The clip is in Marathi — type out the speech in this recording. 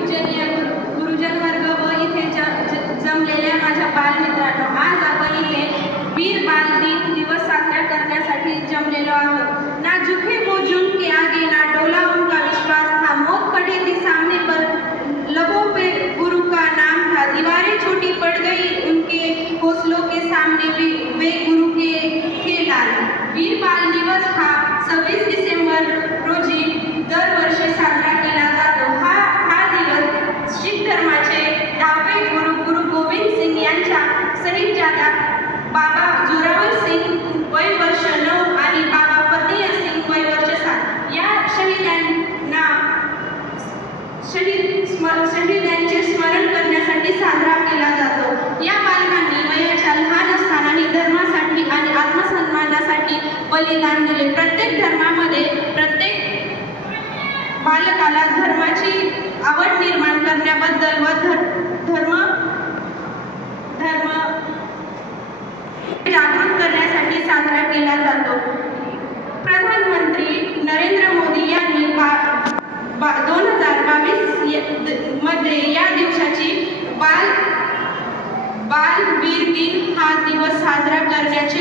पूजनीय गुरुजन वर्ग व इथे जमलेल्या माझ्या बालमित्रांनो, आज आपण इथे वीर बाल दिन दिवस साजरा करण्यासाठी जमलेलो आहोत। ना झुके वो जुन के आगे, ना डोला उनका विश्वास था, मौत खड़े थी सामने पर लबों पे गुरु का नाम था, दीवारें छोटी पड़ गई उनके हौसलों के सामने वे गुरु के थे लाल। वीर बाल दिवस हा 26 डिसेंबर रोजी दरवर्षी साजरा केला जातो। हा दिवस शीख धर्माचे 10वे गुरु गोविंद सिंग यांच्या साहिबजादा बाबा जोरावर सिंग वय वर्ष 9 आणि बाबा फतेह सिंग वय वर्ष 7 या शहीदांचे स्मरण करण्यासाठी साजरा केला जातो। या बालकांनी वयाच्या लहान असताना धर्मासाठी आणि आत्मसन्मानासाठी बलिदान दिले। प्रत्येक धर्मामध्ये प्रत्येक बालकाला धर्माची आवड निर्माण करण्याबद्दल व धर्म जागृत करण्यासाठी साजरा केला जातो। प्रधानमंत्री नरेंद्र मोदी यांनी 2022 मध्ये या दिवसाची बाल वीर दिन हा दिवस साजरा करण्याची